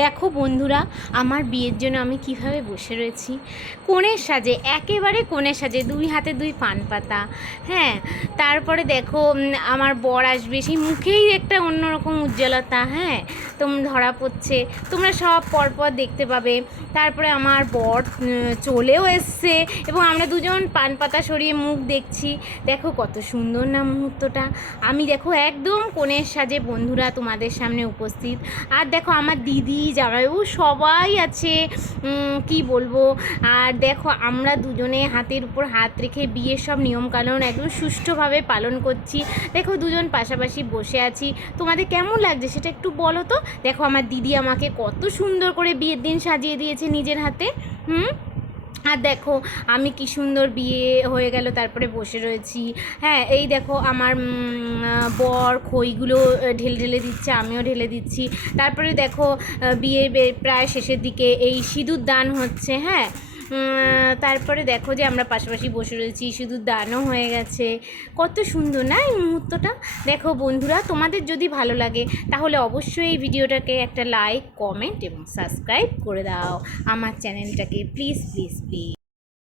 দেখো বন্ধুরা, আমার বিয়ের জন্য আমি কিভাবে বসে রয়েছি কনের সাজে, একেবারে কনের সাজে, দুই হাতে দুই পান পাতা। হ্যাঁ, তারপরে দেখো আমার বর আসবে, সেই মুখেই একটা অন্যরকম উজ্জ্বলতা। হ্যাঁ, ধরা পড়ছে, তোমরা সব পরপর দেখতে পাবে। তারপরে আমার বর চলেও এসছে এবং আমরা দুজন পান পাতা সরিয়ে মুখ দেখছি। দেখো কত সুন্দর না মুহূর্তটা। আমি দেখো একদম কনের সাজে বন্ধুরা তোমাদের সামনে উপস্থিত। আর দেখো আমার দিদি জামাইবাবু সবাই আছে, কি বলবো। আর দেখো আমরা দুজনে হাতের উপর হাত রেখে বিয়ের সব নিয়মকানুন একদম সুষ্ঠুভাবে পালন করছি। দেখো দুজন পাশাপাশি বসে আছি। তোমাদের কেমন লাগছে সেটা একটু বলো তো। দেখো আমার দিদি আমাকে কত সুন্দর করে বিয়ের দিন সাজিয়ে দিয়েছে নিজের হাতে। আর দেখো আমি কি সুন্দর বিয়ে হয়ে গেল, তারপরে বসে রয়েছি। হ্যাঁ, এই দেখো আমার বর খইগুলো ঢেলে ঢেলে দিচ্ছে, আমিও ঢেলে দিচ্ছি। তারপরে দেখো বিয়ে প্রায় শেষের দিকে এই সিঁদুর দান হচ্ছে। হ্যাঁ, তারপরে দেখো যে আমরা পাশাপাশি বসে রয়েছি, সিঁদুর দানও হয়ে গেছে। কত সুন্দর না এই মুহূর্তটা। দেখো বন্ধুরা, তোমাদের যদি ভালো লাগে তাহলে অবশ্যই এই ভিডিওটাকে একটা লাইক, কমেন্ট এবং সাবস্ক্রাইব করে দাও আমার চ্যানেলটাকে, প্লিজ প্লিজ প্লিজ।